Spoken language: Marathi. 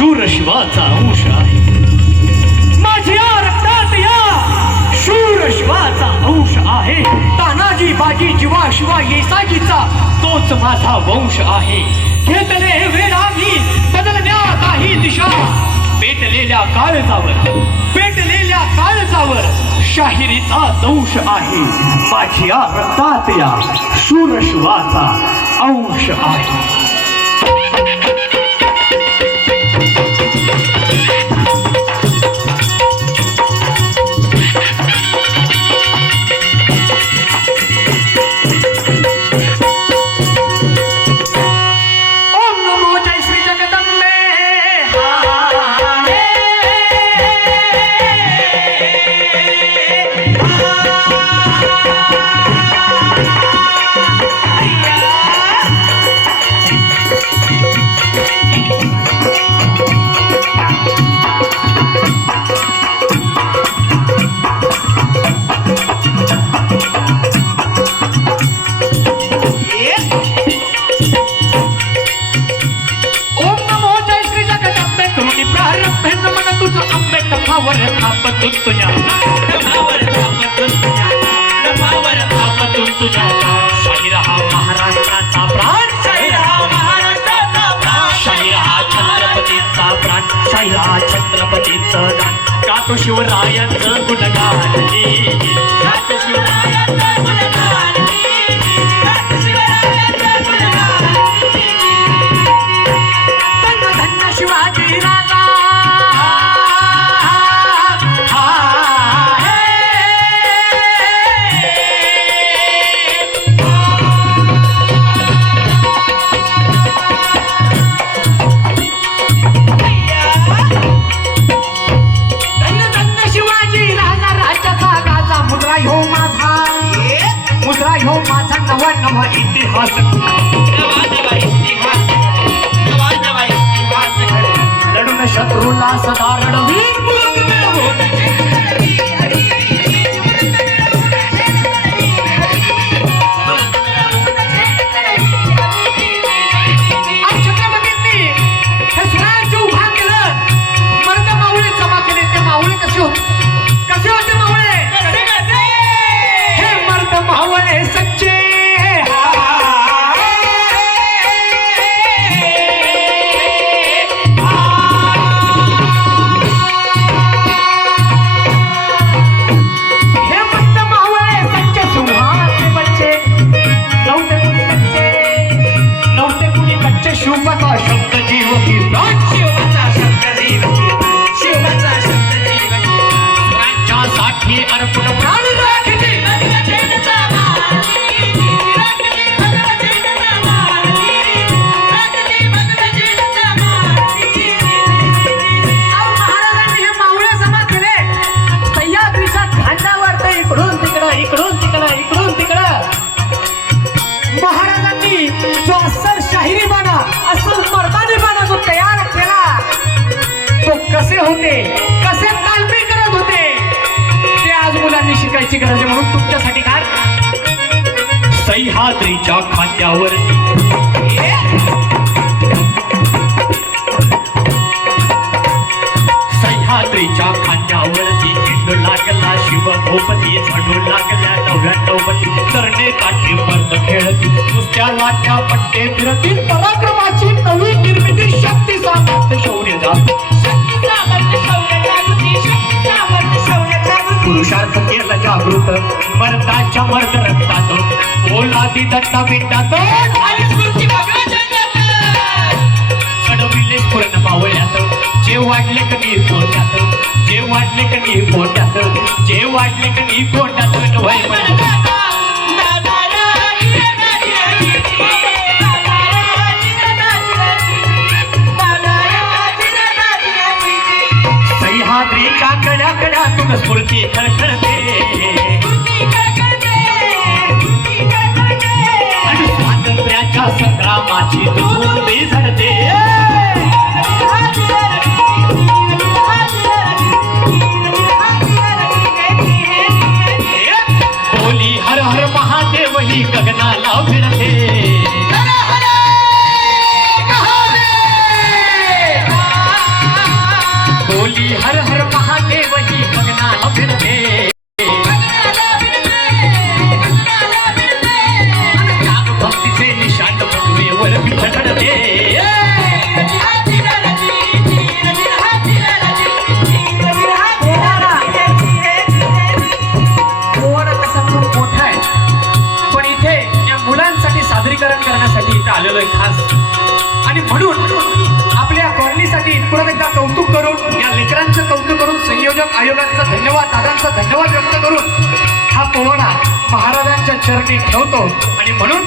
शूर शिवाचा अंश आहे माझ्या रक्तात या शूर शिवाचा अंश आहे. तानाजी बाजी जीवा शिवा येसाजीचा तोच माझा वंश आहे. घेतले वेळावी बदलण्यात काही दिशा. पेटलेल्या काळजावर पेटलेल्या काळजावर शाहिरीचा दंश आहे. माझ्या रक्तात या शूर शिवाचा अंश आहे. करुणी प्रारंभे नमन तुझं आंबे कथावर थापतून तुझ्या कथावर थापतून तुझ्या कथावर थापतून तुझ्या शाहीर हा महाराष्ट्राचा प्राण. शाहीर हा महाराष्ट्राचा प्राण. शाहीर हा छत्रपतीचा प्राण. शाहीर हा छत्रपतीचं दान. तो शिवरायांचं गुणगान नवा इतिहास. नवा नवा इतिहास. नवा नवा इतिहास. लढून शत्रूला सदा होते. कसे तालमी करत होते. ते आज मुलांनी शिकायची गरज आहे म्हणून तुमच्यासाठी काय सह्याद्रीच्या खांद्यावर. सह्याद्रीच्या खांद्यावरती झेंडू लागला शिव भोपती झाडू लागल्या नव्या नवती तरणे काठी मर्द खेळती नुसत्या लाट्या पट्टे फिरतील पराक्रमाची नवी निर्मिती शक्ती सामर्थ्य शौर्य जात पुरुषार्थ केला जागृत. मर्दाच्या मर्द रक्तात ओलादी दत्ता स्मृती चढविले पूर्ण जे वाढले कधी पोटात जे वाढले कधी पोटात जे वाढले कधी पोटात 一个个打老虎 विसरणे ठेवतो आणि म्हणून